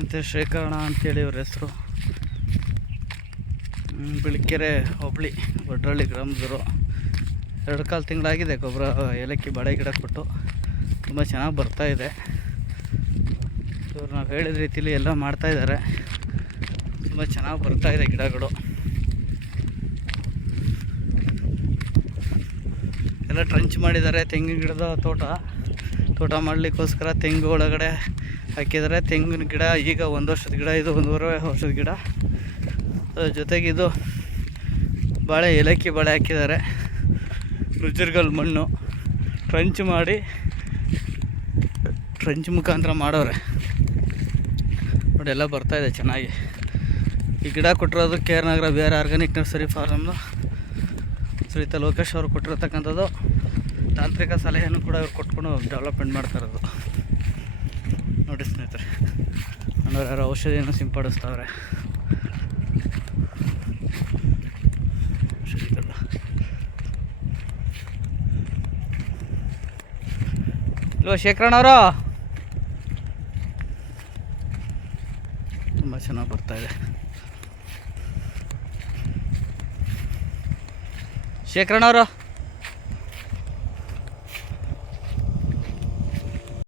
ಮತ್ತು ಶೇಖರಣ ಅಂತೇಳಿ ಇವ್ರ ಹೆಸರು. ಬಿಳಿಕೆರೆ ಹೋಬಳಿ ವಡ್ರಳ್ಳಿ ಗ್ರಾಮದವರು. 2 ತಿಂಗಳಾಗಿದೆ ಗೊಬ್ಬರ ಏಲಕ್ಕಿ ಬಾಳೆ ಗಿಡ ಕೊಟ್ಟು. ತುಂಬ ಚೆನ್ನಾಗಿ ಬರ್ತಾಯಿದೆ. ಇವ್ರು ನಾವು ಹೇಳಿದ ರೀತಿಲಿ ಎಲ್ಲ ಮಾಡ್ತಾಯಿದ್ದಾರೆ. ತುಂಬ ಚೆನ್ನಾಗಿ ಬರ್ತಾಯಿದೆ ಗಿಡಗಳು ಎಲ್ಲ. ಟ್ರಂಚ್ ಮಾಡಿದ್ದಾರೆ. ತೆಂಗಿನ ಗಿಡದ ತೋಟ ಮಾಡಲಿಕ್ಕೋಸ್ಕರ ತೆಂಗು ಒಳಗಡೆ ಹಾಕಿದ್ದಾರೆ. ತೆಂಗಿನ ಗಿಡ ಈಗ 1 ವರ್ಷದ ಗಿಡ, ಇದು 1.5 ವರ್ಷದ ಗಿಡ. ಜೊತೆಗಿದು ಬಾಳೆ ಏಲಕ್ಕಿ ಬಾಳೆ ಹಾಕಿದ್ದಾರೆ. ನುಜ್ಜರ್ಗಲ್ ಮಣ್ಣು ಟ್ರಂಚ್ ಮುಖಾಂತರ ಮಾಡೋರೆ ನೋಡಿ. ಎಲ್ಲ ಬರ್ತಾಯಿದೆ ಚೆನ್ನಾಗಿ. ಈ ಗಿಡ ಕೊಟ್ಟಿರೋದು KR ನಗರ BR ಆರ್ಗ್ಯಾನಿಕ್ ನರ್ಸರಿ ಫಾರ್ಮ್ದು ಶ್ರೀಯುತ ಲೋಕೇಶ್ ಅವರು ಕೊಟ್ಟಿರತಕ್ಕಂಥದ್ದು. ತಾಂತ್ರಿಕ ಸಲಹೆಯನ್ನು ಕೂಡ ಇವ್ರು ಕೊಟ್ಕೊಂಡು ಡೆವಲಪ್ಮೆಂಟ್ ಮಾಡ್ತಾ ಇರೋದು ನೋಡಿ ಸ್ನೇಹಿತರೆ. ಅನ್ನೋರು ಯಾರೋ ಔಷಧಿಯನ್ನು ಸಿಂಪಡಿಸ್ತಾವ್ರೆ. ಇಲ್ವ ಶೇಖರಣವರು? ತುಂಬ ಚೆನ್ನಾಗಿ ಬರ್ತಾಯಿದೆ. ಶೇಖರಣವರು